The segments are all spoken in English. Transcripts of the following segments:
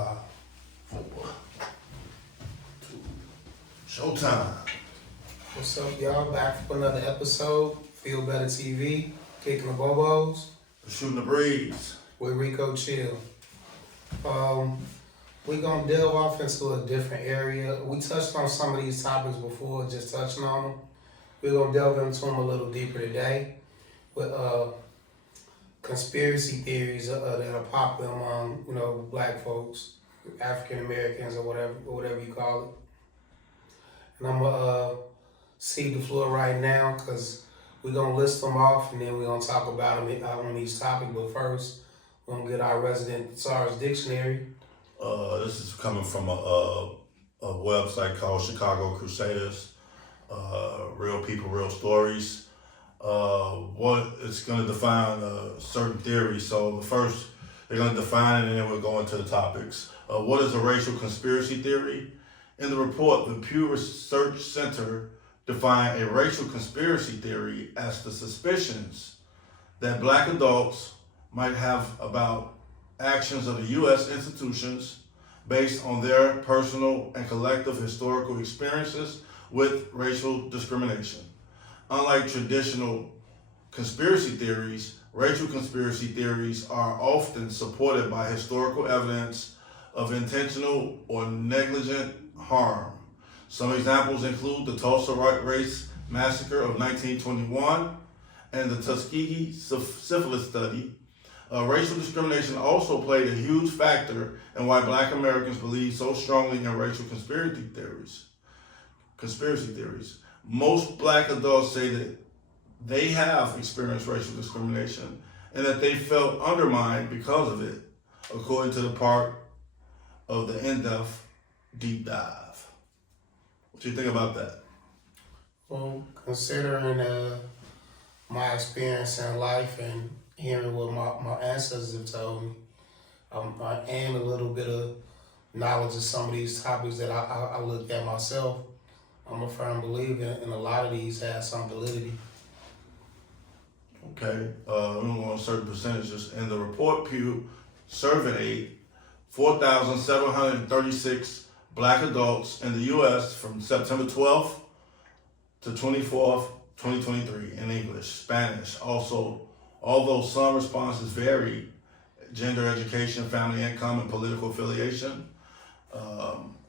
5, 4, 2, showtime. What's up, y'all? Back for another episode. Feel Better TV, kicking the bobos Shooting the breeze. with Rico Chill. We're gonna delve off into a different area. We touched on some of these topics before, just touching on them. We're gonna delve into them a little deeper today with conspiracy theories that are popular among black folks, African Americans, or whatever you call it. And I'm gonna cede the floor right now because we're gonna list them off and then we're gonna talk about them on each topic. But first, we're gonna get our resident SARS dictionary. This is coming from a website called Chicago Crusaders. Real people, real stories. What it's going to define certain theories. So the first, they're going to define it, and then we'll go into the topics. What is a racial conspiracy theory? In the report, the Pew Research Center defined a racial conspiracy theory as the suspicions that black adults might have about actions of the U.S. institutions based on their personal and collective historical experiences with racial discrimination. Unlike traditional conspiracy theories, racial conspiracy theories are often supported by historical evidence of intentional or negligent harm. Some examples include the Tulsa Race Massacre of 1921 and the Tuskegee Syphilis Study. Racial discrimination also played a huge factor in why black Americans believe so strongly in racial conspiracy theories. Most black adults say that they have experienced racial discrimination and that they felt undermined because of it, according to the part of the in-depth deep dive. What do you think about that? Well, considering my experience in life and hearing what my ancestors have told me, and a little bit of knowledge of some of these topics that I looked at myself, I'm a firm believer in a lot of these have some validity. Okay, we want certain percentages. In the report, Pew surveyed 4,736 black adults in the U.S. from September 12th to 24th, 2023 in English, Spanish. Also, although some responses vary, gender, education, family income, and political affiliation.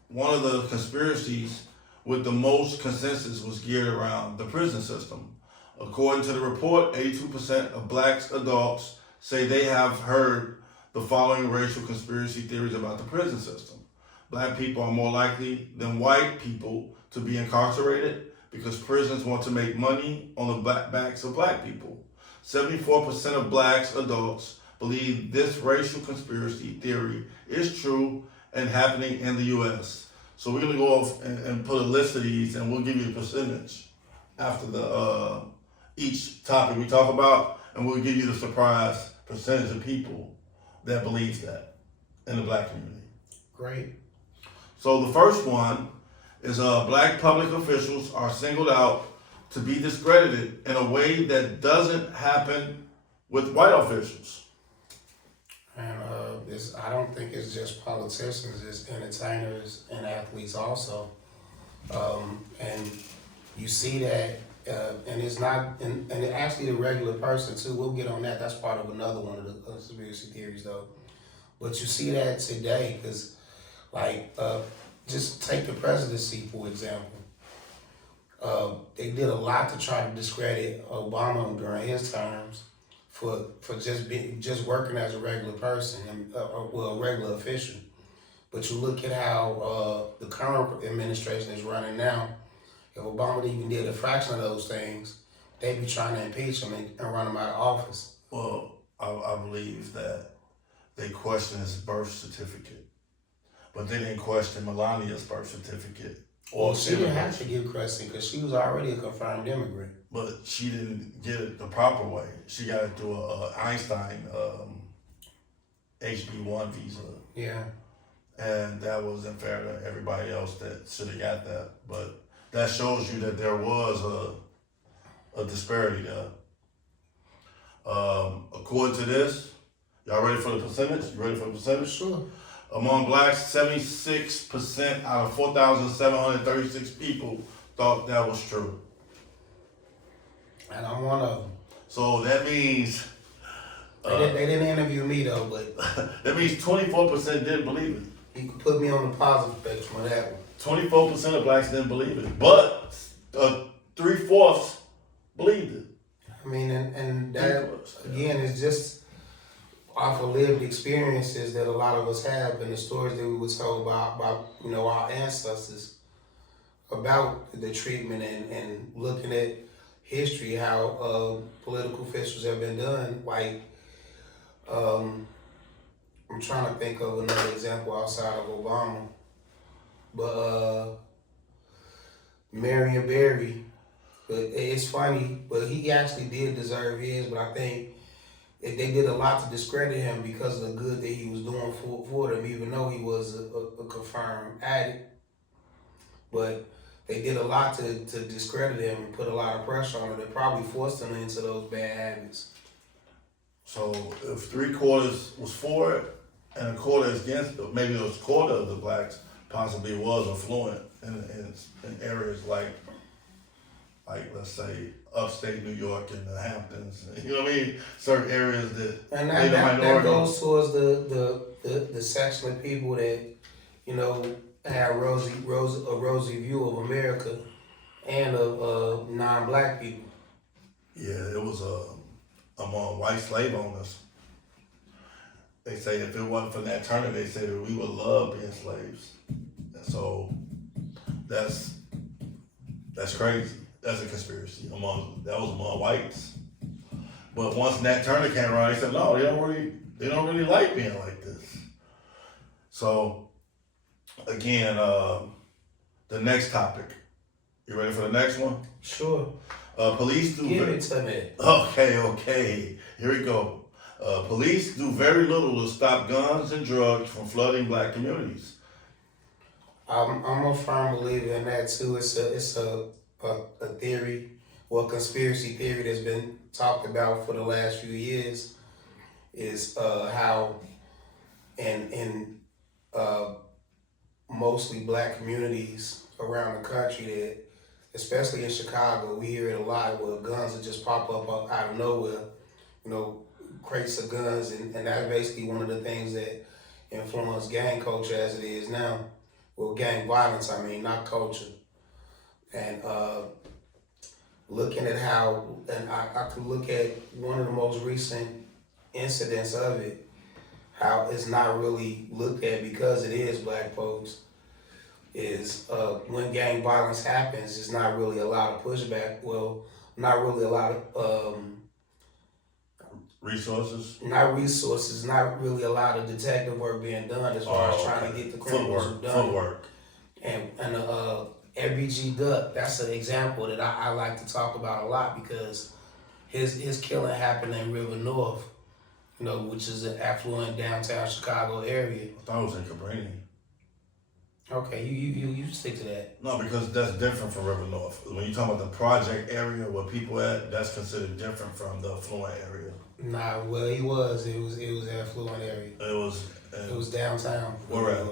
One of the conspiracies with the most consensus was geared around the prison system. According to the report, 82% of black adults say they have heard the following racial conspiracy theories about the prison system. Black people are more likely than white people to be incarcerated because prisons want to make money on the backs of black people. 74% of black adults believe this racial conspiracy theory is true and happening in the U.S. So we're going to go off and put a list of these, and we'll give you the percentage after the each topic we talk about, and we'll give you the surprise percentage of people that believe that in the black community. Great. So the first one is black public officials are singled out to be discredited in a way that doesn't happen with white officials. And I don't think it's just politicians, it's entertainers and athletes also. And you see that, and it's not, and actually the regular person too, we'll get on that, that's part of another one of the conspiracy theories though. But you see that today, because just take the presidency for example. They did a lot to try to discredit Obama during his terms for just working as a regular person and a regular official. But you look at how the current administration is running now. If Obama even did a fraction of those things, they'd be trying to impeach him and run him out of office. Well, I believe that they questioned his birth certificate, but they didn't question Melania's birth certificate. Well, she didn't have to give custody because she was already a confirmed immigrant. But she didn't get it the proper way. She got it through a Einstein HB1 visa. Yeah. And that wasn't fair to everybody else that should have got that. But that shows you that there was a disparity there. According to this, y'all ready for the percentage? You ready for the percentage? Sure. Among blacks, 76% out of 4,736 people thought that was true. And I'm one of them. So that means They didn't interview me though, but that means 24% didn't believe it. you can put me on the positive spectrum of that one. 24% of blacks didn't believe it, but 3/4 believed it. I mean, and that again is just off of lived experiences that a lot of us have, and the stories that we were told about our ancestors about the treatment and looking at history, how political officials have been done. Like, I'm trying to think of another example outside of Obama, but Marion Barry. But it's funny, but he actually did deserve his. But I think they did a lot to discredit him because of the good that he was doing for them, even though he was a confirmed addict. But they did a lot to discredit him and put a lot of pressure on him. They probably forced him into those bad habits. So if 3/4 was for it and a quarter is against it, maybe it was a quarter of the blacks possibly was affluent in areas like let's say upstate New York and the Hamptons, you know what I mean? Certain areas that and that goes towards the section of people that have a rosy view of America and of non-black people. Yeah, it was among white slave owners. They say if it wasn't for Nat Turner, they say that we would love being slaves. And so that's crazy. That's a conspiracy that was among whites. But once Nat Turner came around, they said no, they don't really like being like this. So again, the next topic. You ready for the next one? Sure. Police do. Give it to me. Okay. Here we go. Police do very little to stop guns and drugs from flooding black communities. I'm a firm believer in that too. It's a theory, conspiracy theory that's been talked about for the last few years. Is how in mostly black communities around the country that, especially in Chicago, we hear it a lot where guns will just pop up out of nowhere, crates of guns, and that's basically one of the things that influence gang culture as it is now. Well, gang violence, I mean, not culture. And looking at how, and I could look at one of the most recent incidents of it, how it's not really looked at because it is black folks, is when gang violence happens, it's not really a lot of pushback. Well, not really a lot of resources. Not really a lot of detective work being done as far as trying to get the criminals who done footwork. And FBG Duck, that's an example that I like to talk about a lot because his killing happened in River North, which is an affluent downtown Chicago area. I thought it was in Cabrini. Okay, you stick to that. No, because that's different from River North. When you talk about the project area where people at, that's considered different from the affluent area. Nah, well, it was an affluent area. It was downtown. Where at?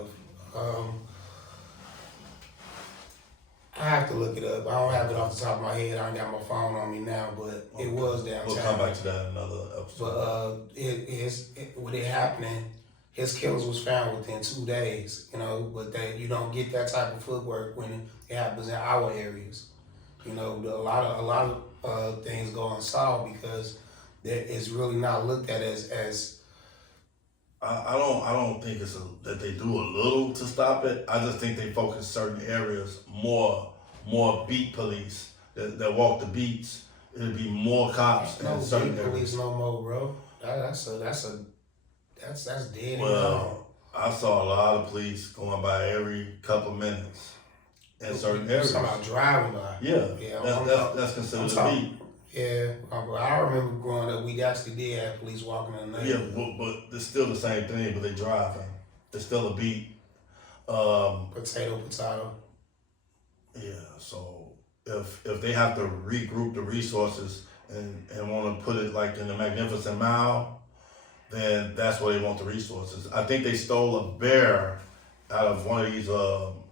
I have to look it up. I don't have it off the top of my head. I ain't got my phone on me now, but it was downtown. We'll come back to that in another episode. But with it happening, his killers was found within 2 days. But you don't get that type of footwork when it happens in our areas. A lot of things go unsolved because that is really not looked at as. I don't think that they do a little to stop it. I just think they focus certain areas more beat police that walk the beats. It'd be more cops in certain beat areas. Police no more, bro. That's dead. Well, I saw a lot of police going by every couple minutes in certain areas. You're talking about driving by. Yeah. That's considered a beat. Yeah, I remember growing up, we actually did have police walking in the neighborhood. Yeah, but it's still the same thing, but they driving. It's still a beat. Potato. Yeah, so if they have to regroup the resources and want to put it like in the Magnificent Mile, then that's where they want the resources. I think they stole a bear out of one of these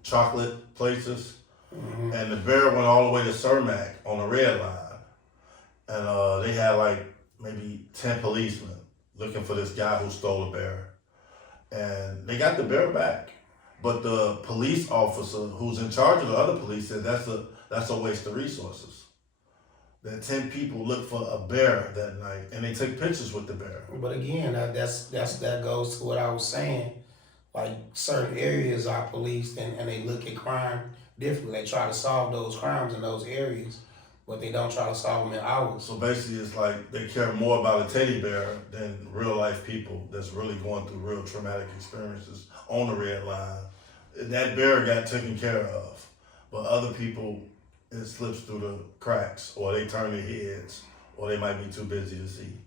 chocolate places, and the bear went all the way to Cermak on the red line, and they had like maybe 10 policemen looking for this guy who stole the bear, and they got the bear back. But the police officer who's in charge of the other police said that's a waste of resources. That 10 people looked for a bear that night, and they took pictures with the bear. But again, that goes to what I was saying. Like certain areas are policed and they look at crime differently. They try to solve those crimes in those areas, but they don't try to solve them in ours. So basically, it's like they care more about a teddy bear than real life people that's really going through real traumatic experiences on the red line. That bear got taken care of, but other people, it slips through the cracks, or they turn their heads, or they might be too busy to see.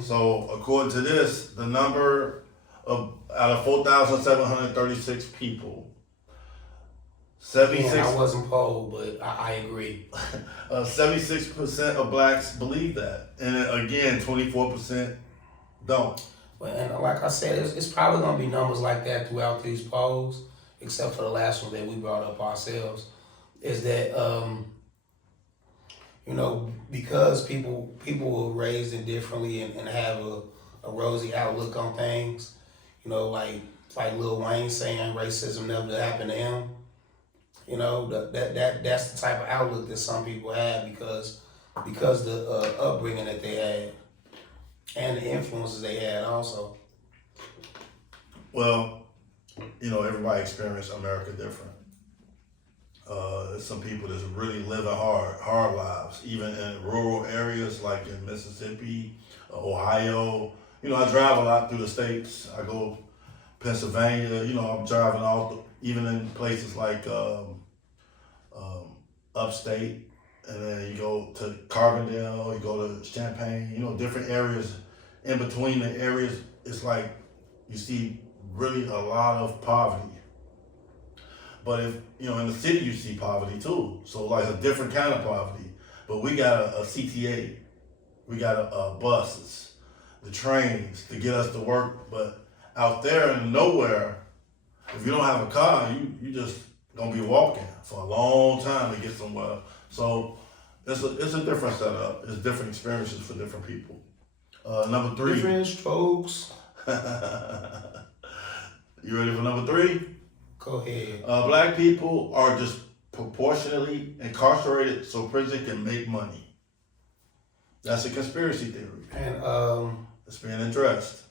So according to this, the number of out of 4,736 people, 76. I wasn't polled, but I agree. 76% of blacks believe that, and again, 24% don't. Well, and like I said, it's probably gonna be numbers like that throughout these polls, except for the last one that we brought up ourselves. Is that because people were raised differently and have a rosy outlook on things, like Lil Wayne saying racism never happened to him. That's the type of outlook that some people have because the upbringing that they had and the influences they had also. Well, everybody experienced America different. There's some people that's really living hard lives, even in rural areas like in Mississippi, Ohio. I drive a lot through the states. I go Pennsylvania. I'm driving even in places like upstate, and then you go to Carbondale, you go to Champaign. Different areas. In between the areas, it's like you see really a lot of poverty. But if, in the city you see poverty too. So like a different kind of poverty. But we got a CTA. We got buses, the trains to get us to work. But out there in nowhere, if you don't have a car, you just gonna be walking for a long time to get somewhere. So it's a different setup. It's different experiences for different people. Number 3. Different strokes. You ready for number 3? Go ahead. Black people are disproportionately incarcerated so prison can make money. That's a conspiracy theory. And it's being addressed.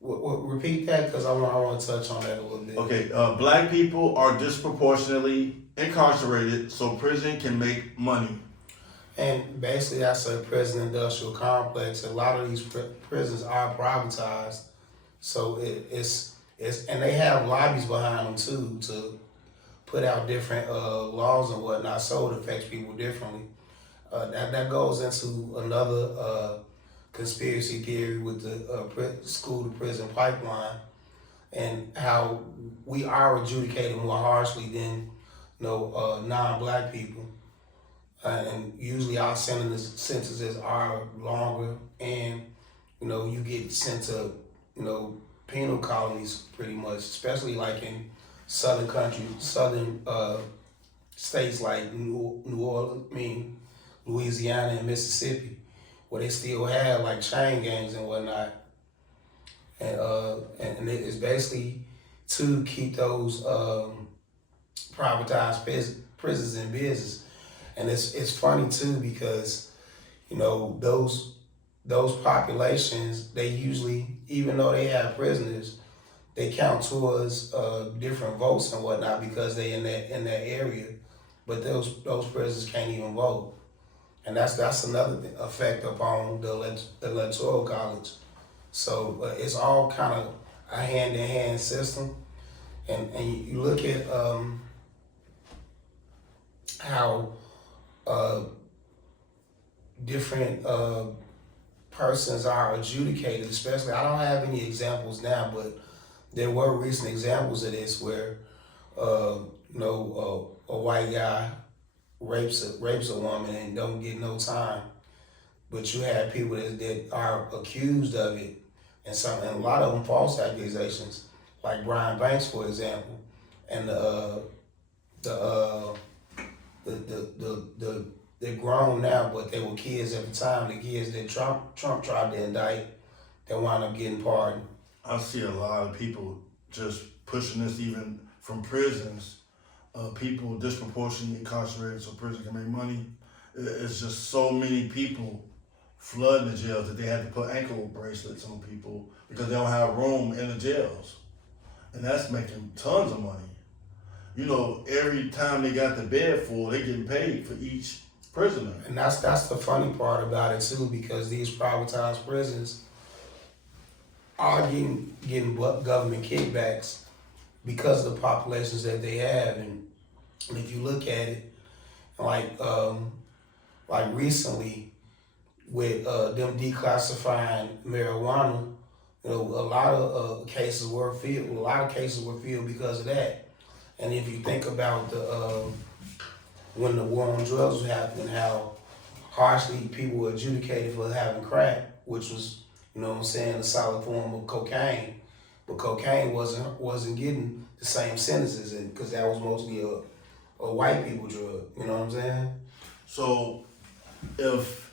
Repeat that because I want to touch on that a little bit. Okay, black people are disproportionately incarcerated so prison can make money. And basically that's a prison industrial complex. A lot of these prisons are privatized. So it's and they have lobbies behind them too to put out different laws and whatnot, so it affects people differently. That goes into another conspiracy theory with the school to prison pipeline and how we are adjudicated more harshly than non-black people. And usually our sentences are longer, and you get sent to penal colonies pretty much, especially like in southern states like New Orleans, Louisiana and Mississippi, where they still have like chain gangs and whatnot. And it's basically to keep those privatized prisons in business. And it's funny too because those populations, they usually, even though they have prisoners, they count towards different votes and whatnot because they in that area. But those prisoners can't even vote, and that's another effect upon the electoral college. So it's all kind of a hand-in-hand system, and you look at how different persons are adjudicated, especially, I don't have any examples now, but there were recent examples of this where, a white guy rapes a woman and don't get no time, but you have people that are accused of it and a lot of them false accusations, like Brian Banks, for example, and they're grown now, but they were kids at the time. The kids that Trump tried to indict, that wound up getting pardoned. I see a lot of people just pushing this even from prisons. People disproportionately incarcerated so prison can make money. It's just so many people flooding the jails that they had to put ankle bracelets on people because they don't have room in the jails. And that's making tons of money. You know, every time they got the bed full, they getting paid for each prisoner. And that's the funny part about it too, because these privatized prisons are getting government kickbacks because of the populations that they have. And if you look at it, like recently with them declassifying marijuana, you know, a lot of cases were filled because of that. And if you think about when the war on drugs was happening, how harshly people were adjudicated for having crack, which was, you know what I'm saying, a solid form of cocaine. But cocaine wasn't getting the same sentences because that was mostly a white people drug. You know what I'm saying? So if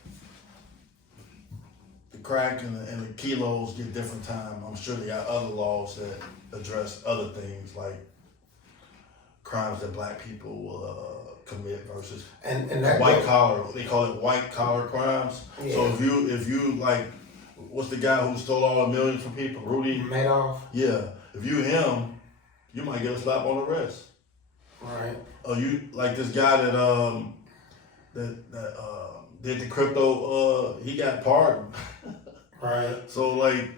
the crack and the kilos get different time, I'm sure they got other laws that address other things like crimes that black people will commit versus and that white collar. They call it white collar crimes. Yeah. So if you like, what's the guy who stole all the millions from people? Rudy Madoff. Yeah. If you him, you might get a slap on the wrist. Right. You like this guy that did the crypto. He got pardoned. Right. So like,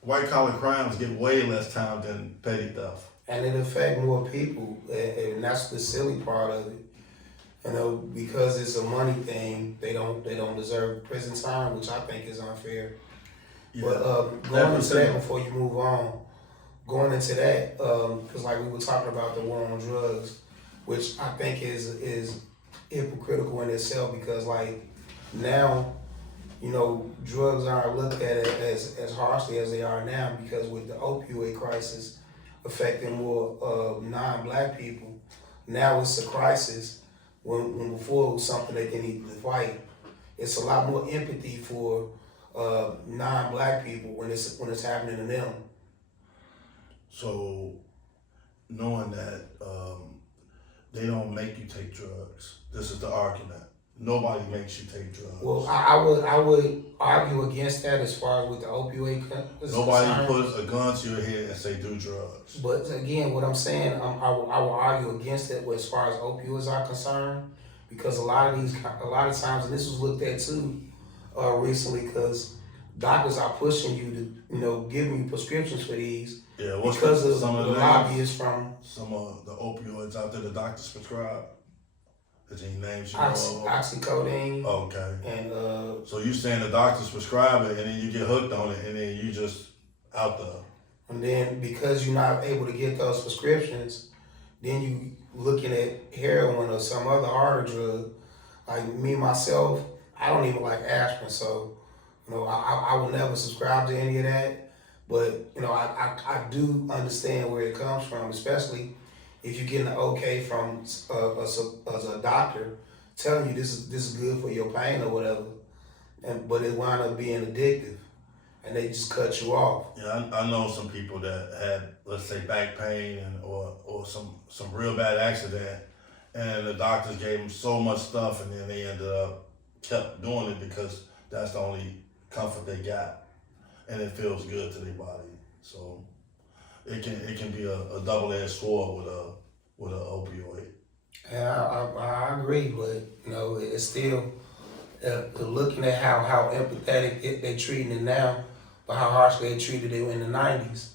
white collar crimes get way less time than petty theft. And it affect more people, and that's the silly part of it. You know, because it's a money thing, they don't deserve prison time, which I think is unfair. Yeah. But going into that before you move on, going into that, because like we were talking about the war on drugs, which I think is hypocritical in itself, because like now, you know, drugs aren't looked at as harshly as they are now, because with the opioid crisis affecting more non-black people, now it's a crisis when before it was something that they needed to fight. It's a lot more empathy for non-black people when it's happening to them. So knowing that they don't make you take drugs, this is the argument. Nobody makes you take drugs. Well, I would argue against that as far as with the opioid. Nobody puts a gun to your head and say do drugs. But again, what I'm saying, I will argue against it as far as opioids are concerned, because a lot of times, and this was looked at too recently, because doctors are pushing you to, you know, giving you prescriptions for these. Yeah, because of some the of the lobbyists from some of the opioids out there the doctors prescribe. Is any names you know of? oxycodone. Okay. And so you saying the doctors prescribe it and then you get hooked on it and then you just out there. And then because you're not able to get those prescriptions, then you looking at heroin or some other harder drug. Like me myself, I don't even like aspirin, so you know I will never subscribe to any of that. But you know I do understand where it comes from, especially if you're getting an okay from a doctor telling you this is good for your pain or whatever, but it wound up being addictive, and they just cut you off. Yeah, I know some people that had, let's say, back pain or some real bad accident, and the doctors gave them so much stuff, and then they ended up kept doing it because that's the only comfort they got, and it feels good to their body. So it can be a double-edged sword with an opioid. Yeah, I agree, but you know it's still looking at how empathetic they treating it now, but how harshly they treated it in the '90s.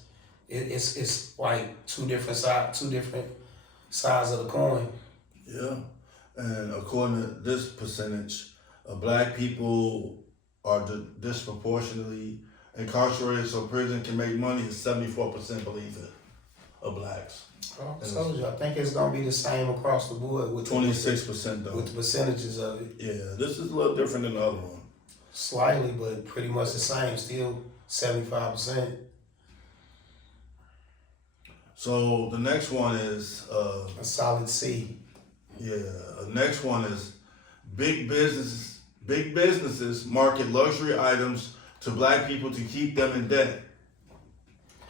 It's like two different sides of the coin. Yeah, and according to this percentage, black people are disproportionately incarcerated, so prison can make money. 74% believe it of blacks. Oh, I told you, I think it's gonna be the same across the board with 26% though. with the percentages of it. Yeah, this is a little different than the other one. Slightly, but pretty much the same. Still 75%. So the next one is A solid C. yeah. The next one is big businesses. Big businesses market luxury items to black people to keep them in debt.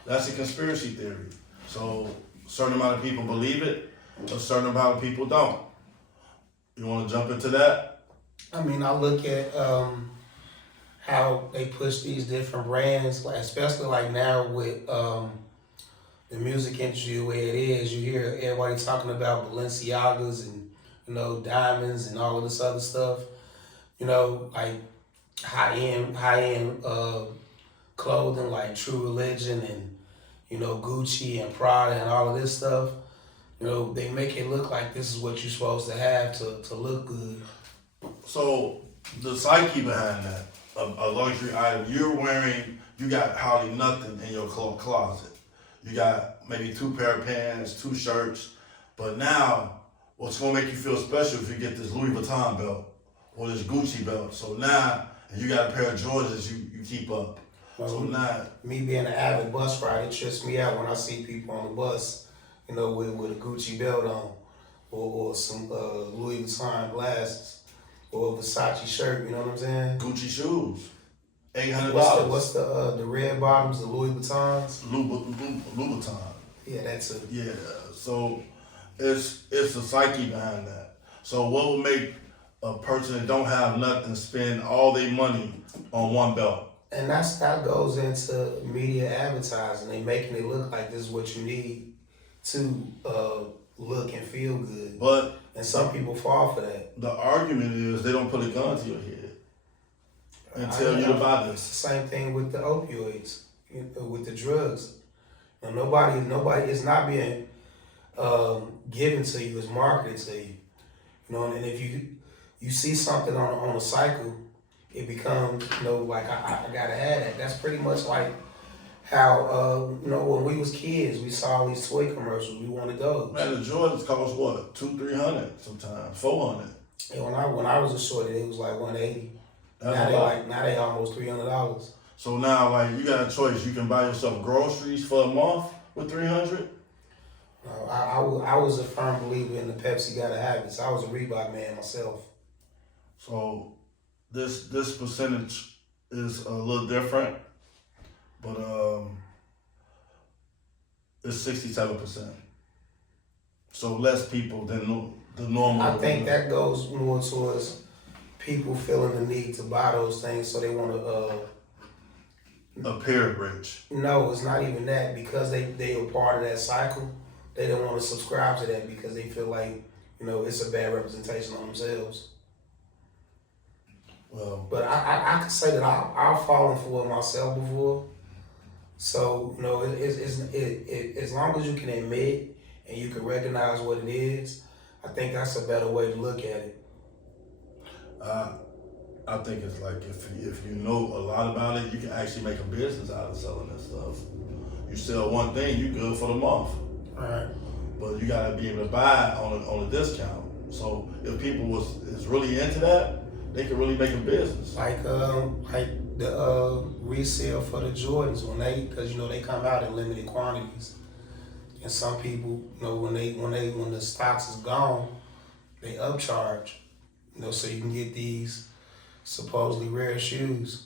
That's a conspiracy theory. So a certain amount of people believe it, a certain amount of people don't. You want to jump into that? I mean, I look at how they push these different brands, like especially like now with the music industry the way it is. You hear everybody talking about Balenciagas and diamonds and all of this other stuff. Like high end clothing like True Religion and Gucci and Prada and all of this stuff. They make it look like this is what you're supposed to have to look good. So the psyche behind that, a luxury item you're wearing, you got hardly nothing in your closet. You got maybe 2 pair of pants, 2 shirts, but now what's gonna make you feel special if you get this Louis Vuitton belt or this Gucci belt? So now, and you got a pair of Jordans you keep up. Well, So now, me being an avid bus rider, it trips me out when I see people on the bus, with a Gucci belt on, or some Louis Vuitton glasses, or a Versace shirt. You know what I'm saying? Gucci shoes, $800. What's the red bottoms, the Louis Vuittons? Louboutin. Yeah, that's a Yeah. So it's the psyche behind that. So what would make a person that don't have nothing spend all their money on one belt? And that goes into media advertising. They making it look like this is what you need to look and feel good. But And some people fall for that. the argument is they don't put a gun to your head and tell you to buy It's this. the same thing with the opioids, with the drugs. And nobody is not being given to you, it's marketed to you. And if you see something on a cycle, it becomes, like I gotta have that. That's pretty much like how, when we was kids, we saw all these toy commercials, we wanted those. Man, the Jordans cost what? $200-300 sometimes, $400. And when I was a shorty, it was like $180. That's a lot. Now they almost $300. So now, like, you got a choice. You can buy yourself groceries for a month with $300. I was a firm believer in the Pepsi Gotta Have It. So I was a Reebok man myself. So this percentage is a little different, but it's 67%. So less people than the normal. I think that goes more towards people feeling the need to buy those things, so they want to. Appear rich. No, it's not even that, because they are part of that cycle. They don't want to subscribe to that because they feel like it's a bad representation on themselves. Well, But I can say that I've fallen for it myself before. So it's as long as you can admit and you can recognize what it is, I think that's a better way to look at it. I think it's like if you know a lot about it, you can actually make a business out of selling that stuff. You sell one thing, you good for the month. Right. But you gotta be able to buy on a discount. So if people is really into that, they can really make a business. Like the resale for the Jordans because they come out in limited quantities, and some people when the stocks is gone, they upcharge, so you can get these supposedly rare shoes,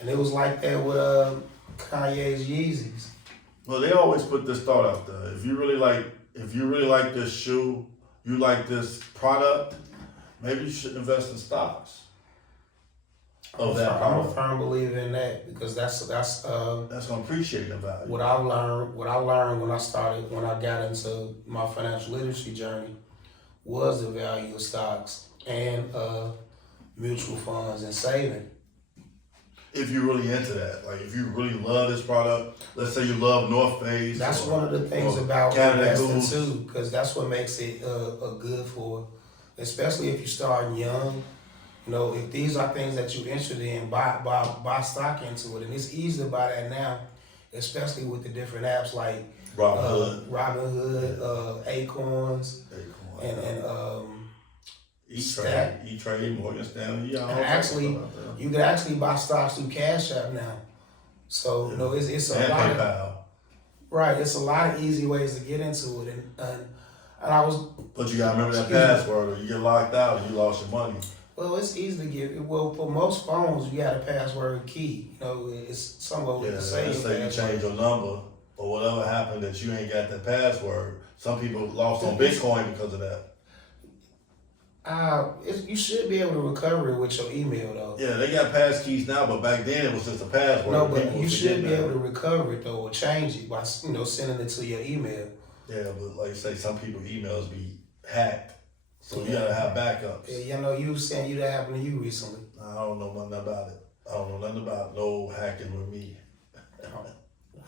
and it was like that with Kanye's Yeezys. Well, they always put this thought out there. If you really like this shoe, you like this product, maybe you should invest in stocks of that I'm a product. firm believer in that, because that's That's gonna appreciate the value. what I learned when I got into my financial literacy journey was the value of stocks and mutual funds and saving. If you're really into that, like if you really love this product, let's say you love North Face. That's or- one of the things or about Canada investing Goose. too, because that's what makes it a good for, especially if you're starting young. If these are things that you're interested in, buy stock into it, and it's easy to buy that now, especially with the different apps like Robinhood. Robinhood, Acorns, Acorn. and E-Trade, Morgan Stanley. Yeah, all And types of actually, stuff out there. you can actually buy stocks through Cash App now. So Yeah. no, it's a And lot of, PayPal. right. It's a lot of easy ways to get into it, and I was, But you gotta remember that Excuse me. password, or you get locked out and you lost your money. well, it's easy to get. Well, for most phones, you got a password key. You know, it's some of Yeah, it the let's same. say you change your number or whatever happened that you ain't got that password. Some people lost on Bitcoin because of that. You should be able to recover it with your email though. Yeah, they got pass keys now, but back then it was just a password. No, but People you would should forget be that. able to recover it though, or change it by sending it to your email. Yeah, but like you say, some people's emails be hacked, so you gotta have backups. Yeah, you know, you was saying that happened to you recently. I don't know nothing about it. I don't know nothing about no hacking with me.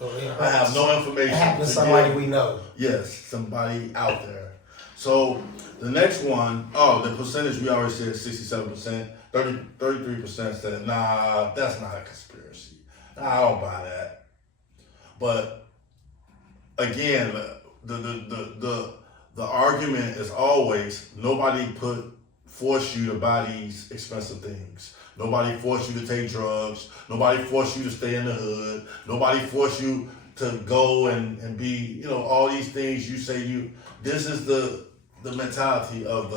Well, I have no information. It happened to to somebody give. we know. Yes, somebody out there. So the next one, the percentage we already said 67%, 33% said, nah, that's not a conspiracy. Nah, I don't buy that. But again, the argument is always nobody force you to buy these expensive things. Nobody forced you to take drugs. Nobody forced you to stay in the hood. Nobody forced you to go and be, all these things you say this is the mentality of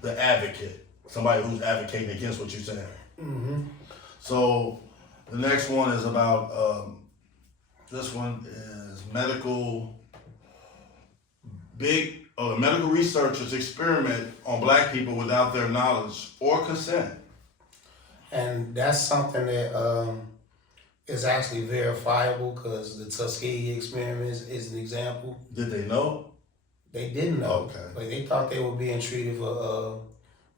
the advocate, somebody who's advocating against what you're saying. Mm-hmm. So the next one is about, this one is medical researchers experiment on black people without their knowledge or consent. And that's something that is actually verifiable because the Tuskegee experiment is an example. Did they know? They didn't know. Okay. Like they thought they were being treated for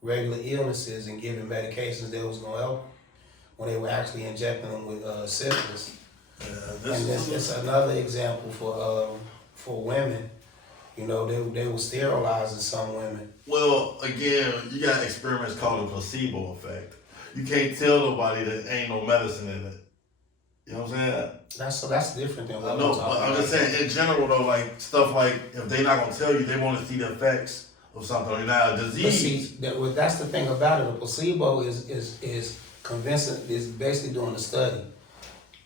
regular illnesses and given medications that was gonna help them, when they were actually injecting them with syphilis. Yeah, And it's another example for women. You know, they were sterilizing some women. Well, again, you got experiments called the placebo effect. You can't tell nobody that ain't no medicine in it. You know what I'm saying? That's different than what I know, we're talking but I'm about. just saying in general though, like stuff like if they not gonna tell you, they want to see the effects of something. Like now, a But disease. see, that's the thing about it. The placebo is convincing, is basically doing the study.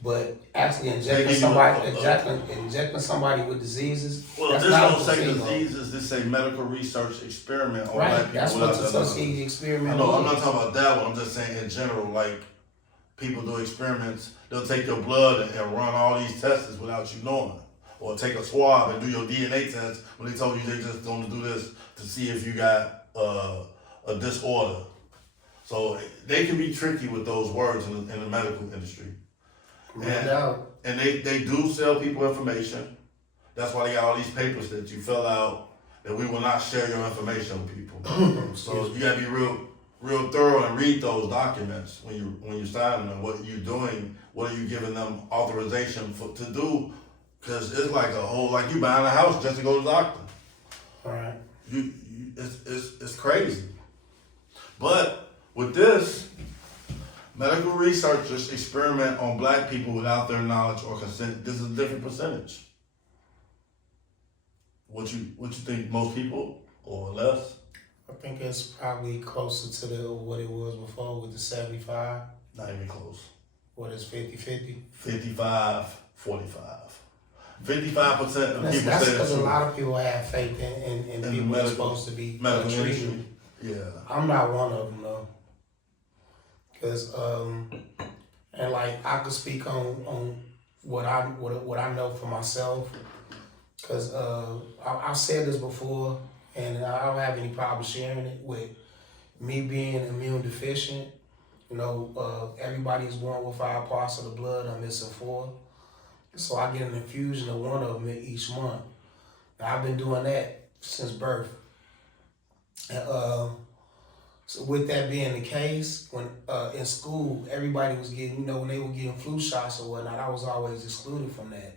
But actually injecting somebody with diseases, Well, that's this not a don't say placebo. diseases. This say medical research experiment on Right, black people. that's what without the their Tuskegee knowledge. experiment I know. I'm was. not talking about that one. I'm just saying in general, like people do experiments. They'll take your blood and run all these tests without you knowing, or take a swab and do your DNA test when they told you they just gonna do this to see if you got a disorder. So they can be tricky with those words in the medical industry. No doubt. And they do sell people information. That's why they got all these papers that you fill out that we will not share your information with people. So you gotta be real thorough and read those documents when you sign them. What you doing? What are you giving them authorization to do? Because it's like you buying a house just to go to the doctor. All right. It's crazy. But with this, medical researchers experiment on black people without their knowledge or consent. This is a different percentage. What you think? Most people or less? I think it's probably closer to what it was before with the 75. Not even close. What is 50-50? 55, 45. 55% of people That's say it's because a true. lot of people have faith in the people that's medical- supposed to be medical treated. industry. Yeah. I'm not one of them though, because and like I could speak on what I know for myself, because I've said this before, and I don't have any problem sharing it with me being immune deficient. You know, everybody is born with 5 parts of the blood. I'm missing 4, so I get an infusion of one of them each month. Now, I've been doing that since birth. So with that being the case, when in school, everybody was getting, when they were getting flu shots or whatnot, I was always excluded from that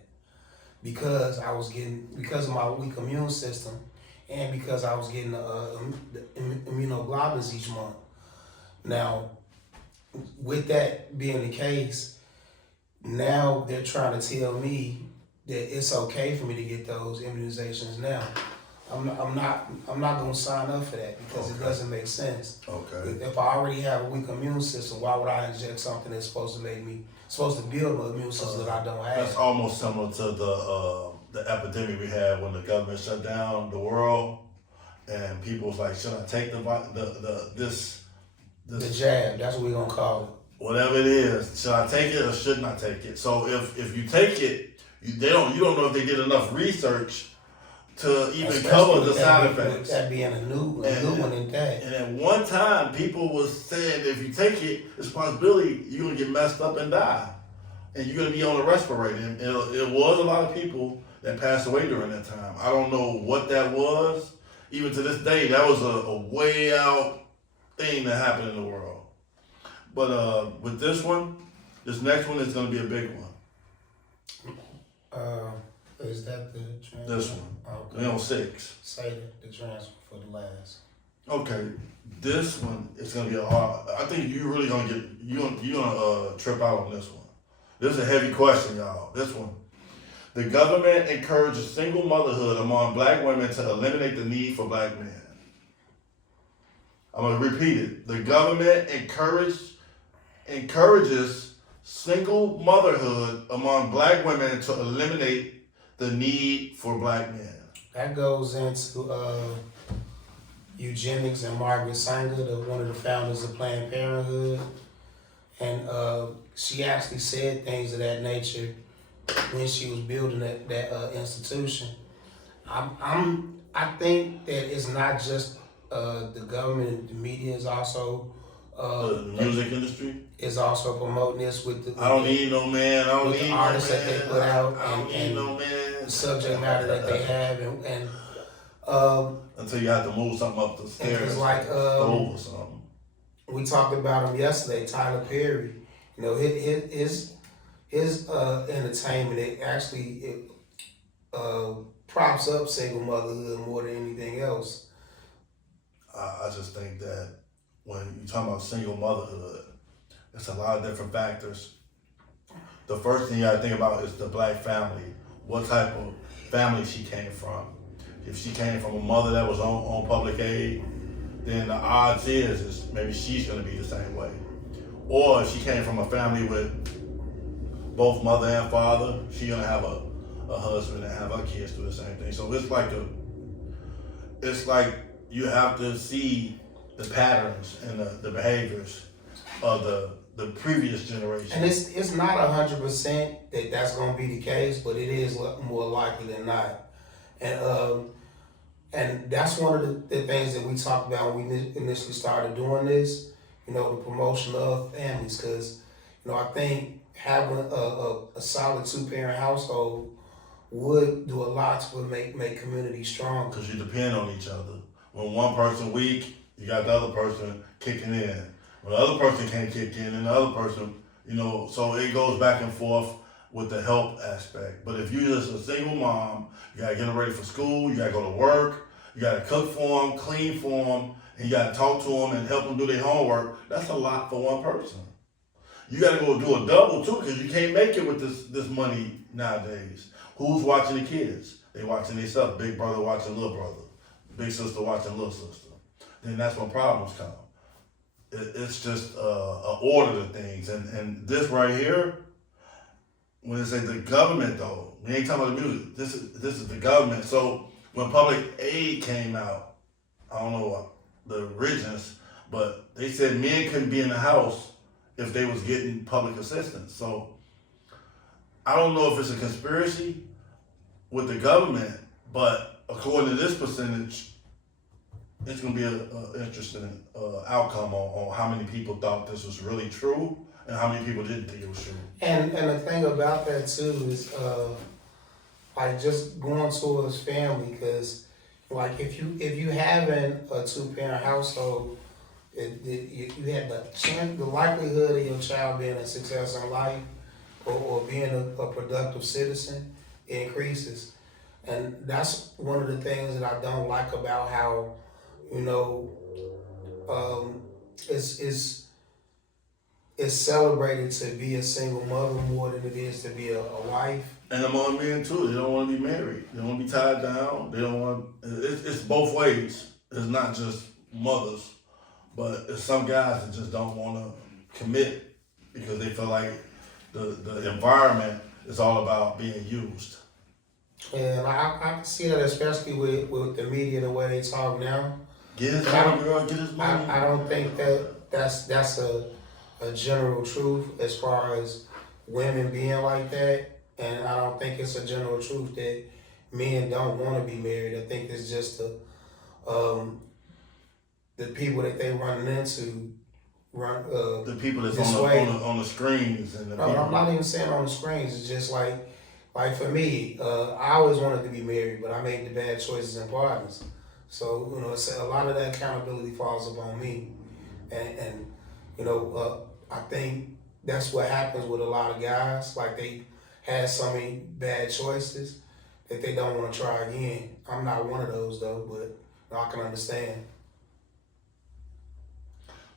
because of my weak immune system, and because I was getting the immunoglobulins each month. Now, with that being the case, now they're trying to tell me that it's okay for me to get those immunizations now. I'm not gonna sign up for that because it Okay. doesn't make sense. Okay. If I already have a weak immune system, why would I inject something that's supposed to build my immune system that I don't That's have? almost similar to the epidemic we had when the government shut down the world, and people was like, should I take this The jab, that's what we're gonna call it. whatever it is, should I take it or shouldn't I take it? So if you take it, you don't know if they did enough research to even Especially cover the with side with effects. that being a new one in that. And at one time, people was saying if you take it, it's a possibility you're gonna get messed up and die, and you're gonna be on a respirator. And it was a lot of people that passed away during that time. I don't know what that was. Even to this day, that was a way out thing that happened in the world. But with this next one is gonna be a big one. Is that the transfer? This one. Okay. We on 6. Say the transfer for the last. Okay, this one is gonna be a hard. I think you really gonna get you gonna trip out on this one. This is a heavy question, y'all. This one, the government encourages single motherhood among black women to eliminate the need for black men. I'm gonna repeat it. The government encourages single motherhood among black women to eliminate the need for black men. That goes into eugenics and Margaret Sanger, one of the founders of Planned Parenthood, and she actually said things of that nature when she was building that institution. I think that it's not just the government, the media is also The music industry. is also promoting this with the I don't need no man. I don't with the need no artists man. that they put out I don't and need no man. the subject matter that they have and Until you have to move something up the stairs, it's like stove or something. we talked about him yesterday, Tyler Perry. You know, his entertainment it props up single motherhood more than anything else. I just think that when you talk about single motherhood, it's a lot of different factors. The first thing you gotta think about is the black family. What type of family she came from. If she came from a mother that was on public aid, then the odds is maybe she's gonna be the same way. Or if she came from a family with both mother and father, she's gonna have a husband and have her kids do the same thing. So it's like you have to see the patterns and the behaviors of the previous generation. And it's not 100% that that's going to be the case, but it is more likely than not. And that's one of the things that we talked about when we initially started doing this. You know, the promotion of families, because you know I think having a solid 2-parent household would do a lot to make community strong. Because you depend on each other. When one person weak, you got the other person kicking in. When the other person can't kick in, and the other person, you know, so it goes back and forth with the help aspect. But if you're just a single mom, you gotta get them ready for school, you gotta go to work, you gotta cook for them, clean for them, and you gotta talk to them and help them do their homework. That's a lot for one person. You gotta go do a double too, because you can't make it with this money nowadays. Who's watching the kids? They watching themselves. Big brother watching little brother. Big sister watching little sister. Then that's when problems come. It's just an order to things. And this right here, when they say the government though, we ain't talking about the music. This is the government. So when public aid came out, I don't know what the origins, but they said men couldn't be in the house if they was getting public assistance. So I don't know if it's a conspiracy with the government, but according to this percentage, it's going to be an interesting outcome on how many people thought this was really true and how many people didn't think it was true. And the thing about that too is like just going towards family, because like if you having a 2-parent household, you have the likelihood of your child being a success in life or being a productive citizen increases. And that's one of the things that I don't like about how, you know, it's celebrated to be a single mother more than it is to be a wife. And among men too, they don't want to be married. They don't want to be tied down. They don't want. It's both ways. It's not just mothers, but it's some guys that just don't want to commit because they feel like the environment is all about being used. And I can see that, especially with the media, the way they talk now. Get his money, girl. Get his money. I don't think that's a general truth as far as women being like that. And I don't think it's a general truth that men don't want to be married. I think it's just the people that they running into The people that's this on way. the screens and the No, people. I'm not even saying on the screens. It's just like for me, I always wanted to be married, but I made the bad choices and partners. So it's a lot of that accountability falls upon me, and I think that's what happens with a lot of guys. Like they had so many bad choices that they don't want to try again. I'm not one of those though, but I can understand.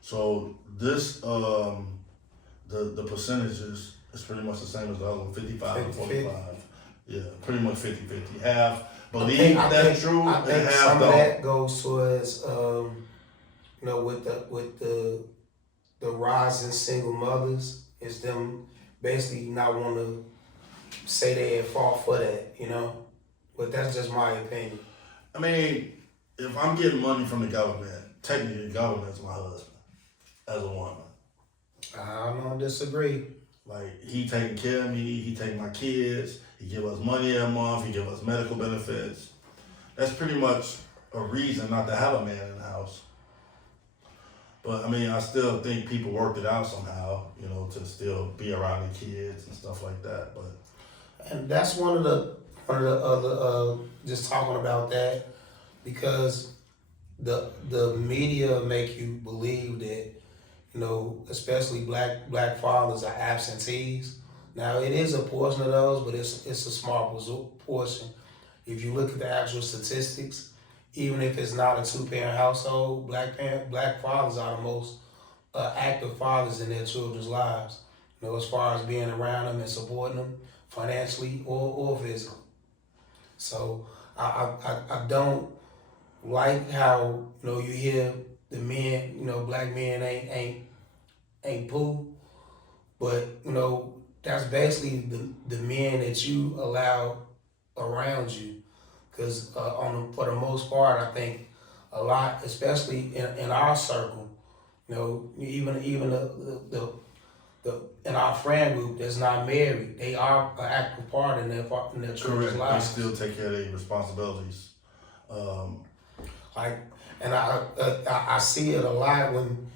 So this the percentages is pretty much the same as the other one, 55 and 45. Yeah, pretty much 50-50. Half believe that's true, I and think half some of don't. that goes towards with the rising single mothers is them basically not want to say they had fought for that, But that's just my opinion. I mean, if I'm getting money from the government, technically the government's my husband as a woman. I don't disagree. Like he taking care of me, he take my kids, he give us money every month, he give us medical benefits. That's pretty much a reason not to have a man in the house. But I mean, I still think people worked it out somehow, to still be around the kids and stuff like that. But And that's one of the other just talking about that, because the media make you believe that especially black fathers are absentees. Now it is a portion of those, but it's a small portion. If you look at the actual statistics, even if it's not a 2-parent household, black fathers are the most active fathers in their children's lives. As far as being around them and supporting them financially or physically. So I don't like how you hear the men, black men ain't poo, but that's basically the men that you allow around you, because for the most part, I think a lot, especially in our circle, even the in our friend group that's not married, they are an active part in their children's correct, lives. they still take care of their responsibilities. And I see it a lot when,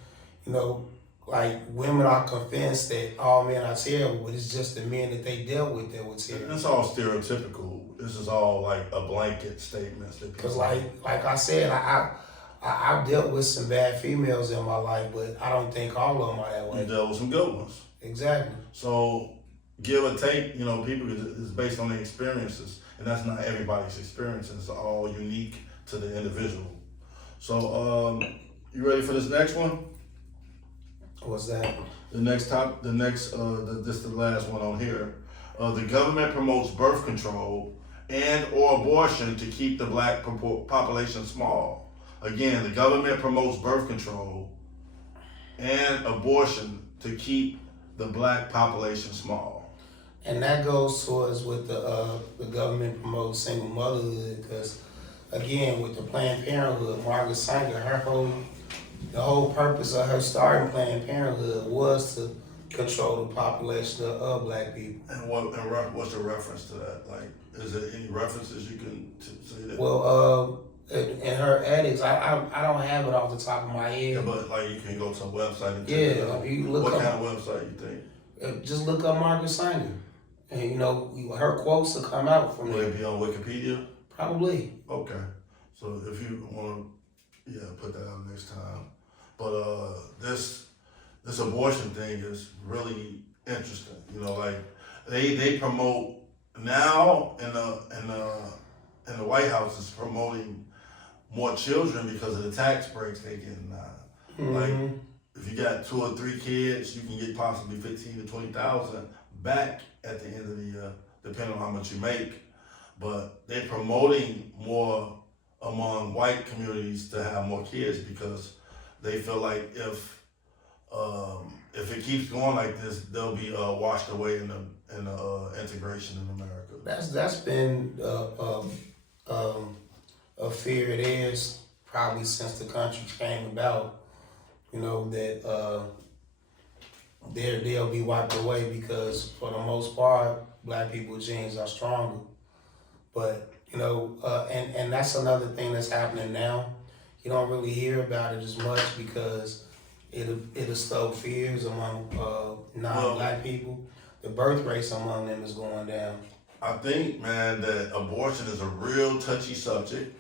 like women are convinced that all men are terrible, but it's just the men that they dealt with that were terrible. It's all stereotypical. This is all like a blanket statements that people. Because like I said, I've dealt with some bad females in my life, but I don't think all of them are that way. You dealt with some good ones. Exactly. So give or take, people is based on their experiences, and that's not everybody's experience. It's all unique to the individual. So you ready for this next one? What's that? This the last one on here. The government promotes birth control and or abortion to keep the black population small. Again, the government promotes birth control and abortion to keep the black population small. And that goes towards with the government promotes single motherhood, because again, with the Planned Parenthood, Margaret Sanger, the whole purpose of her starting Planned Parenthood was to control the population of black people. And what's the reference to that? Like, is there any references you can say that? Well, in her edits, I don't have it off the top of my head. Yeah, but like you can go to a website and check Yeah, it out. you look what up, kind of website you think? Just look up Margaret Sanger, and her quotes will come out from Will there. it be on Wikipedia? Probably. Okay. So if you want to, put that out next time. But this abortion thing is really interesting. Like they promote now in the White House is promoting more children because of the tax breaks they getting now. Mm-hmm. Like if you got 2 or 3 kids, you can get possibly 15 to 20,000 back at the end of depending on how much you make. But they're promoting more among white communities to have more kids because they feel like if it keeps going like this, they'll be washed away in the integration in America. That's been a fear of theirs probably since the country came about. You know that they'll be wiped away because for the most part, black people's genes are stronger. But you know, and that's another thing that's happening now. You don't really hear about it as much because it'll stoke fears among non-black people. The birth rates among them is going down. I think, man, that abortion is a real touchy subject.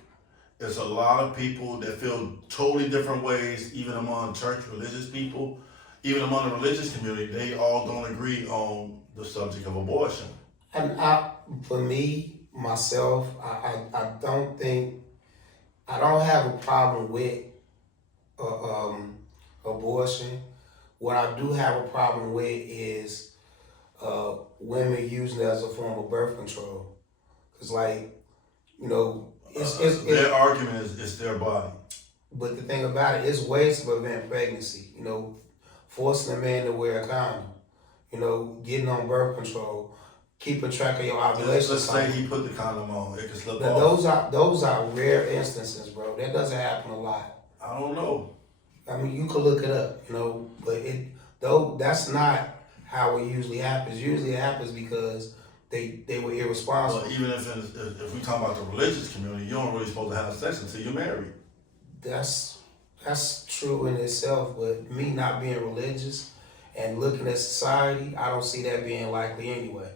There's a lot of people that feel totally different ways, even among church religious people, even among the religious community. They all don't agree on the subject of abortion. And for me, myself, I don't have a problem with abortion. What I do have a problem with is women using it as a form of birth control. Cause like, you know, their argument is it's their body. But the thing about it, it's ways to prevent pregnancy. You know, forcing a man to wear a condom. You know, getting on birth control, keeping track of your ovulation. Let's say he put the condom on, it could slip off. Those are rare instances, bro. That doesn't happen a lot. I don't know. I mean, you could look it up, you know, but that's not how it usually happens. Usually it happens because they were irresponsible. Well, even if we talk about the religious community, you don't really supposed to have sex until you're married. That's true in itself, but me not being religious and looking at society, I don't see that being likely anyway.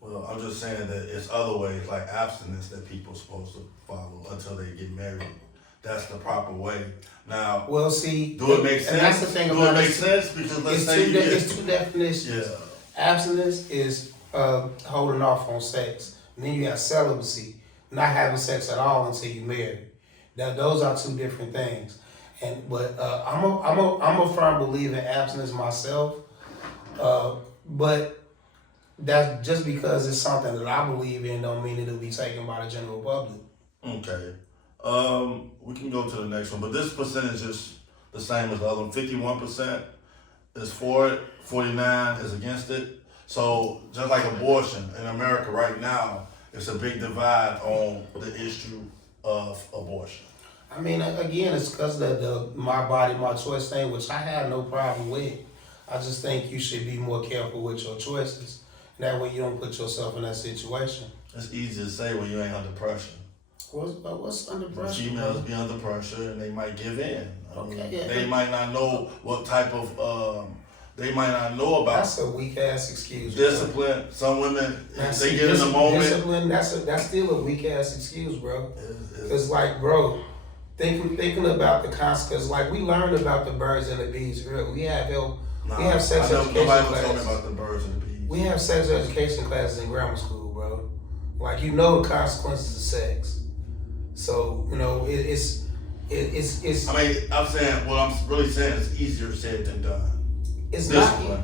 Well, I'm just saying that it's other ways like abstinence that people are supposed to follow until they get married. That's the proper way. Now, well, see, do it make sense? And that's the thing do about it make sense? Because let's say it's two definitions. Yeah. Abstinence is holding off on sex. And then you have celibacy, not having sex at all until you marry. Those are two different things. But I'm a firm believer in abstinence myself. But that's just because it's something that I believe in don't mean it'll be taken by the general public. Okay. We can go to the next one, but this percentage is the same as the other one. 51% is for it, 49% is against it. So just like abortion in America right now, it's a big divide on the issue of abortion. I mean, again, it's because the my body, my choice thing, which I have no problem with. I just think you should be more careful with your choices. That way you don't put yourself in that situation. It's easy to say when you ain't under pressure. What's under pressure? Females be under pressure and they might give in. Okay. They might not know what type of, they might not know about That's a weak ass excuse. discipline. Bro. Some women, they get in the moment. Discipline, that's still a weak ass excuse, bro. It's like, bro, thinking about the consequences. Like we learned about the birds and the bees early. We have sex education nobody was classes. talking about the birds and the bees. We have sex education classes in grammar school, bro. Like you know the consequences of sex. So you know it's. I mean, I'm saying what I'm really saying is easier said than done. It's discipline. not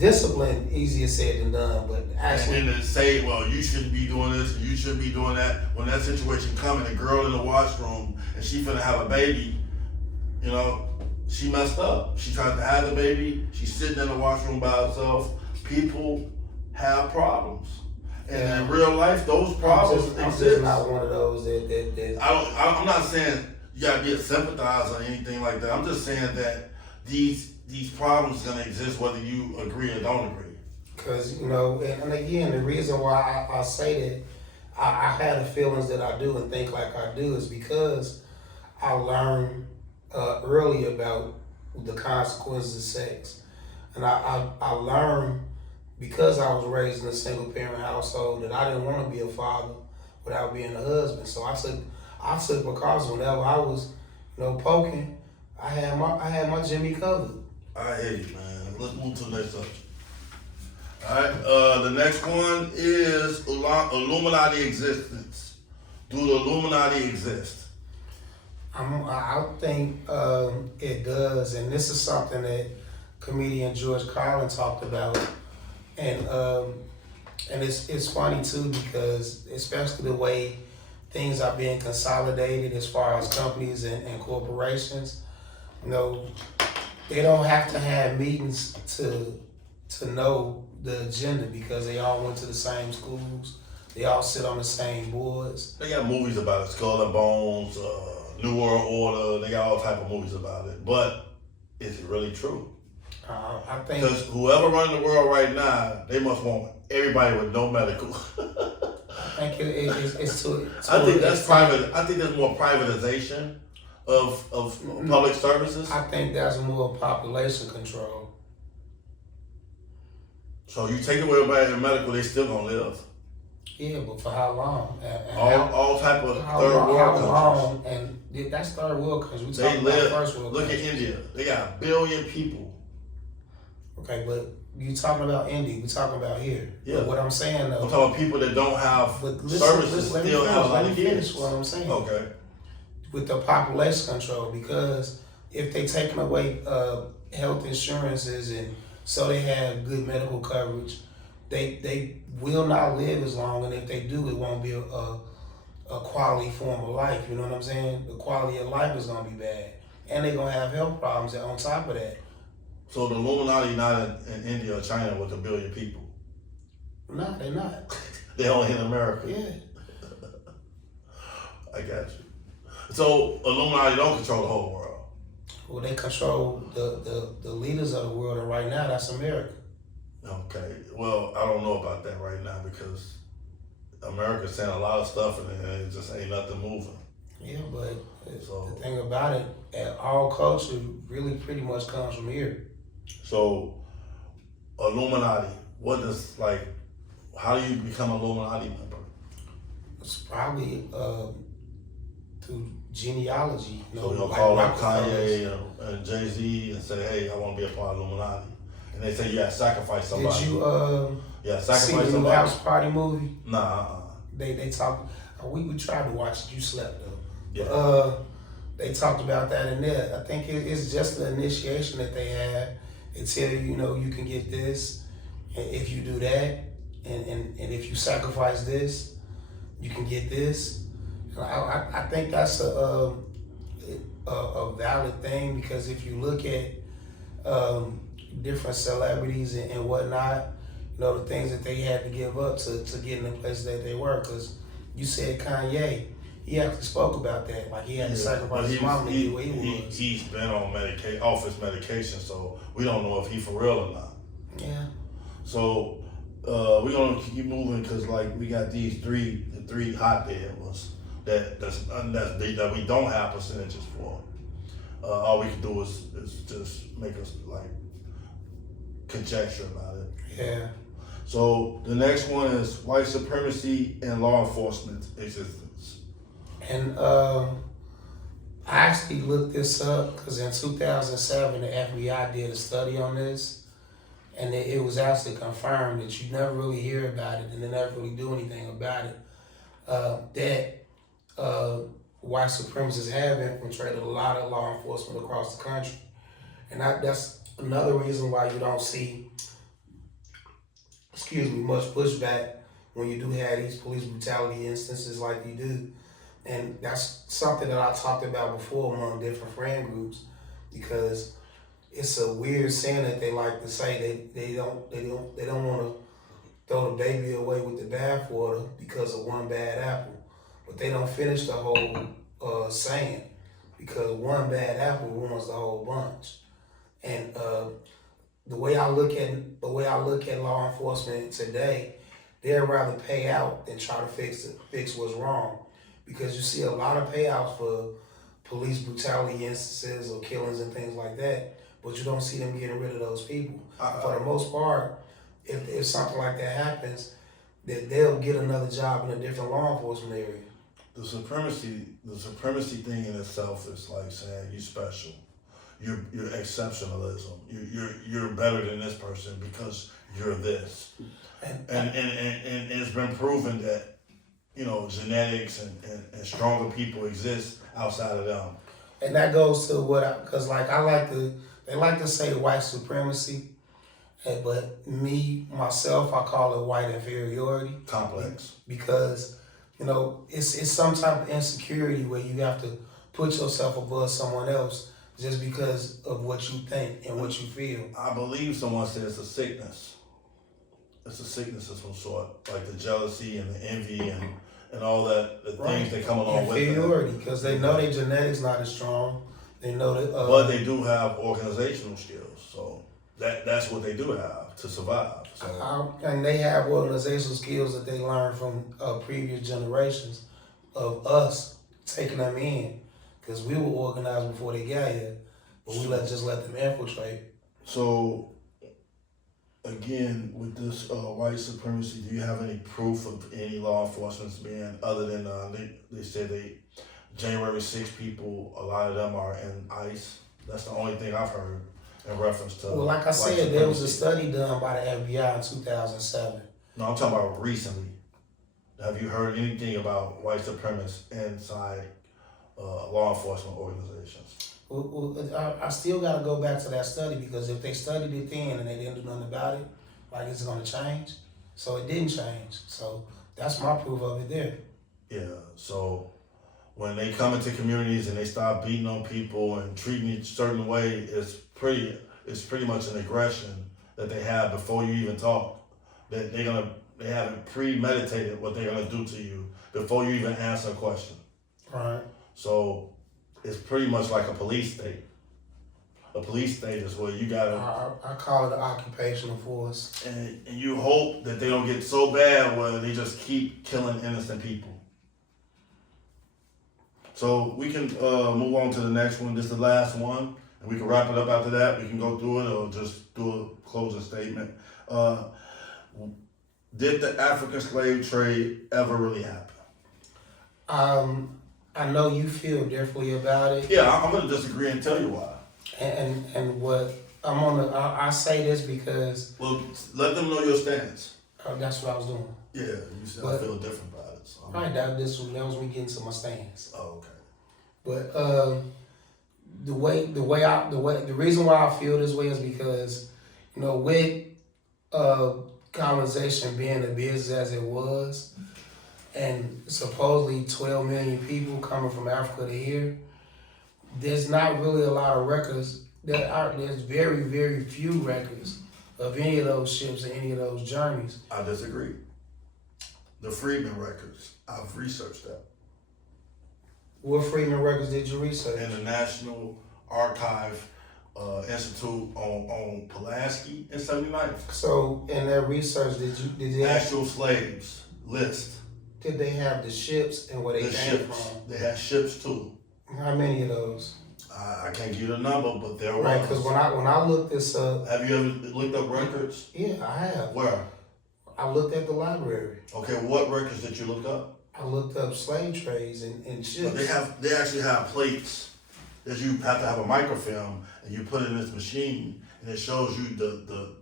discipline easier said than done, but actually. And then to say, well, you shouldn't be doing this and you shouldn't be doing that. When that situation comes and a girl in the washroom and she finna have a baby, you know, she messed up. She tried to have the baby. She's sitting in the washroom by herself. People have problems. And in real life, those problems I'm exist. just not one of those that I'm not saying you gotta be a sympathizer or anything like that. I'm just saying that these problems are gonna exist whether you agree or don't agree. Because, you know, and again, the reason why I say that I have the feelings that I do and think like I do is because I learned early about the consequences of sex. And I learned because I was raised in a single parent household that I didn't want to be a father without being a husband. So I took precautions whenever I was, you know, poking. I had my Jimmy covered. I hear you, man. Let's move to the next subject. All right. The next one is Illuminati existence. Do the Illuminati exist? I think it does, and this is something that comedian George Carlin talked about. And And it's funny too because especially the way things are being consolidated as far as companies and corporations, you know, they don't have to have meetings to know the agenda because they all went to the same schools. They all sit on the same boards. They got movies about it, Skull and Bones, New World Order. They got all type of movies about it. But is it really true? I think Because whoever running the world right now, they must want everybody with no medical. I think it's to I think that's extent- private. I think there's more privatization of public services. I think that's more population control. So you take away everybody in medical, they still gonna live. Yeah, but for how long? And All type of how third world how countries. long? And that's third world countries. We They talking about live. first world Look at countries. India. They got 1 billion people. Okay, but you talking about India? We talking about here. Yeah. But what I'm saying I'm though. talking about people that don't have But listen, services. let me Still finish. have a lot Let of me finish kids. what I'm saying. Okay. With the population control, because if they taking away health insurances and so they have good medical coverage, they will not live as long, and if they do, it won't be a quality form of life. You know what I'm saying? The quality of life is gonna be bad, and they're gonna have health problems on top of that. So the Illuminati not in India or China with 1 billion people. No, they're not. They only in America. Yeah. I got you. So Illuminati don't control the whole world. Well, they control the leaders of the world, and right now that's America. Okay. Well, I don't know about that right now because America's saying a lot of stuff and it just ain't nothing moving. Yeah, but So- the thing about it, all culture really pretty much comes from here. So Illuminati, what does how do you become an Illuminati member? It's probably through genealogy. You know, So you'll like call up Rockefellers. Kanye and Jay-Z and say, hey, I want to be a part of Illuminati. And they say, yeah, sacrifice somebody. Did you yeah, see sacrifice the somebody. House Party movie? Nah. They talk. We tried to watch it. You slept though. Yeah. They talked about that in there. I think it's just the initiation that they have. They tell you, you know, you can get this, and if you do that, and if you sacrifice this, you can get this. I think that's a valid thing because if you look at different celebrities and whatnot, you know, the things that they had to give up to get in the place that they were. Because you said Kanye, he actually spoke about that. Like he had to sacrifice his mom to get where he was. He's been on off his medication, so we don't know if he for real or not. Yeah. So we're gonna keep moving because we got the three hotbed ones that we don't have percentages for. All we can do is just make us conjecture about it. Yeah. So the next one is white supremacy and law enforcement existence. And I actually looked this up because in 2007 the FBI did a study on this, and it was actually confirmed that you never really hear about it and they never really do anything about it. That white supremacists have infiltrated a lot of law enforcement across the country, and that's another reason why you don't see, much pushback when you do have these police brutality instances like you do. And that's something that I talked about before among different friend groups, because it's a weird saying that they like to say they don't want to throw the baby away with the bathwater because of one bad apple, but they don't finish the whole saying, because one bad apple ruins the whole bunch. And the way I look at law enforcement today, they'd rather pay out than try to fix what's wrong. Because you see a lot of payouts for police brutality instances or killings and things like that, but you don't see them getting rid of those people. For the most part, if something like that happens, that they'll get another job in a different law enforcement area. The supremacy thing in itself is like saying you special, you're exceptionalism, you're better than this person because you're this, and it's been proven that genetics and stronger people exist outside of them. And that goes to because they like to say white supremacy, But me, myself, I call it white inferiority Complex. because, it's some type of insecurity where you have to put yourself above someone else just because of what you think and what you feel. I believe someone said it's a sickness. It's a sickness of some sort, like the jealousy and the envy and all that, the things that come along with it. Inferiority, because they know their genetics not as strong. They know that. But they do have organizational skills, so that's what they do have to survive. So. And they have organizational skills that they learned from previous generations of us taking them in, because we were organized before they got here, but we just let them infiltrate. So, again, with this white supremacy, do you have any proof of any law enforcement being, other than they said January 6 people, a lot of them are in ICE? That's the only thing I've heard in reference to. Well, like I said, there was a study done by the FBI in 2007. No, I'm talking about recently. Have you heard anything about white supremacists inside law enforcement organizations? Well, I still got to go back to that study, because if they studied it then and they didn't do nothing about it, like, it's going to change. So it didn't change. So that's my proof of it there. Yeah. So when they come into communities and they start beating on people and treating you a certain way, it's pretty much an aggression that they have before you even talk. That they haven't premeditated what they're gonna do to you before you even answer a question. Right. So it's pretty much like a police state. A police state is where you gotta. I call it an occupational force. And you hope that they don't get so bad where they just keep killing innocent people. So we can move on to the next one. This is the last one, and we can wrap it up after that. We can go through it or just do a closing statement. Did the African slave trade ever really happen? I know you feel differently about it. Yeah, I'm gonna disagree and tell you why. And what I say this because Well, let them know your stance. that's what I was doing. Yeah, you said I feel different about it. So Right, that was me getting to my stance. Oh, okay. But the reason why I feel this way is because, with colonization being the business as it was, and supposedly 12 million people coming from Africa to here, there's not really a lot of records. There's very, very few records of any of those ships and any of those journeys. I disagree. The Freedmen records, I've researched that. What Freedmen records did you research? In the National Archive Institute on Pulaski and 79th. So in that research, did they Actual slaves list. Did they have the ships and where they came from? They had ships too. How many of those? I can't give you the number, but there was. Right, because when I looked this up. Have you ever looked up records? Yeah, I have. Where? I looked at the library. Okay, what records did you look up? I looked up slave trades and ships. They actually have plates that you have to have a microfilm and you put it in this machine and it shows you the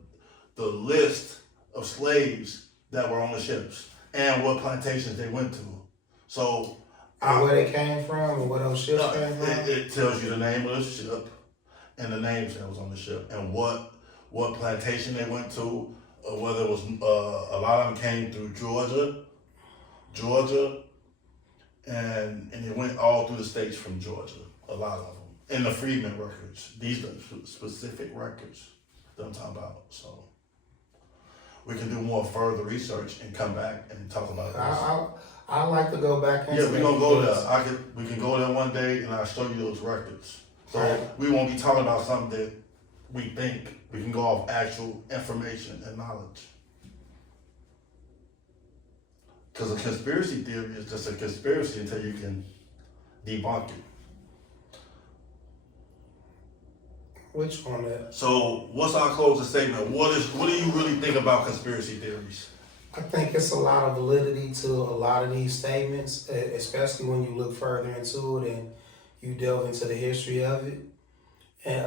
list of slaves that were on the ships and what plantations they went to. So and where they came from and where those ships came from? It tells you the name of the ship and the names that was on the ship and what plantation they went to, whether it was a lot of them came through Georgia, and it went all through the states from Georgia, a lot of them. In the Freedmen records, these are specific records that I'm talking about. So we can do more further research and come back and talk about this. I like to go back into Yeah, we're gonna go there. We can go there one day and I'll show you those records. So we won't be talking about something that we think. We can go off actual information and knowledge. Because a conspiracy theory is just a conspiracy until you can debunk it. Which one? So what's our closing statement? What do you really think about conspiracy theories? I think it's a lot of validity to a lot of these statements, especially when you look further into it and you delve into the history of it. And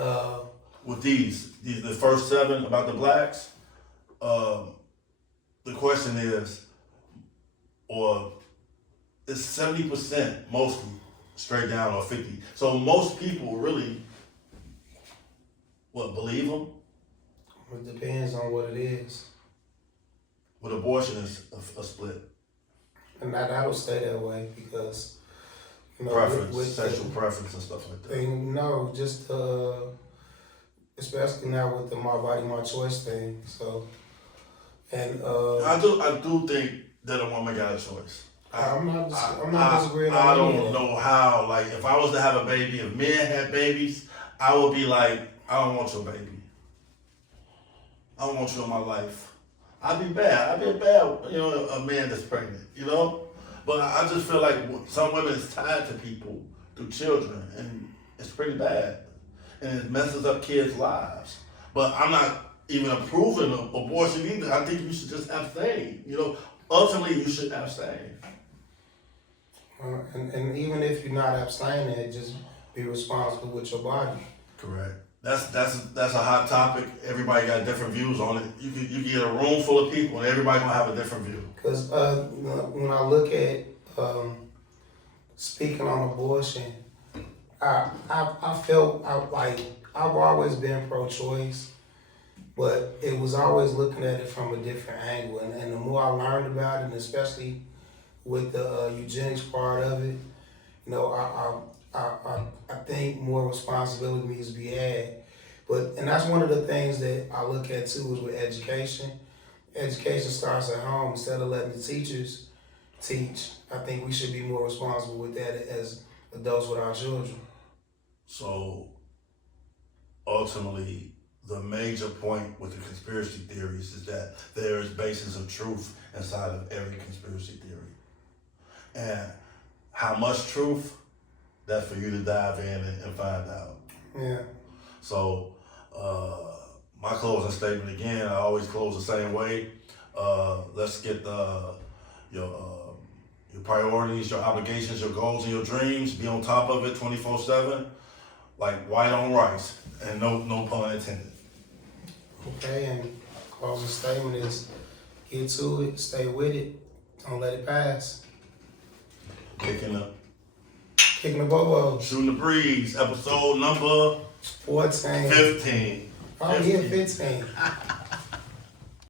with the first 7 about the blacks, the question is, or it's 70% mostly straight down or 50. So most people really, believe them? It depends on what it is. With abortion is a split. And that'll stay that way because, you know, Preference, with sexual preference and stuff like that. thing, no, just especially now with the my body, my choice thing. So, and I do think that a woman got a choice. I'm not disagreeing. I on any of don't that. know how. Like, if I was to have a baby, if men had babies, I would be like, I don't want your baby. I don't want you in my life. I'd be bad. I'd be a bad, a man that's pregnant, But I just feel like some women is tied to people through children, and it's pretty bad. And it messes up kids' lives. But I'm not even approving of abortion either. I think you should just abstain. Ultimately, you should abstain. And even if you're not abstaining, just be responsible with your body. Correct. That's a hot topic. Everybody got different views on it. You get a room full of people, and everybody gonna have a different view. Because when I look at speaking on abortion, I felt like I've always been pro-choice, but it was always looking at it from a different angle. And the more I learned about it, and especially with the eugenics part of it, I think more responsibility needs to be had. And that's one of the things that I look at too is with education. Education starts at home. Instead of letting the teachers teach, I think we should be more responsible with that as adults with our children. So, ultimately, the major point with the conspiracy theories is that there is basis of truth inside of every conspiracy theory. And how much truth, that's for you to dive in and find out. Yeah. So, my closing statement again, I always close the same way. Let's get your priorities, your obligations, your goals, and your dreams. Be on top of it 24/7, like white on rice, and no pun intended. Okay, and closing statement is get to it, stay with it, don't let it pass. Kicking the bobo. Shooting the breeze, episode number 14. 15. Oh, yeah, 15.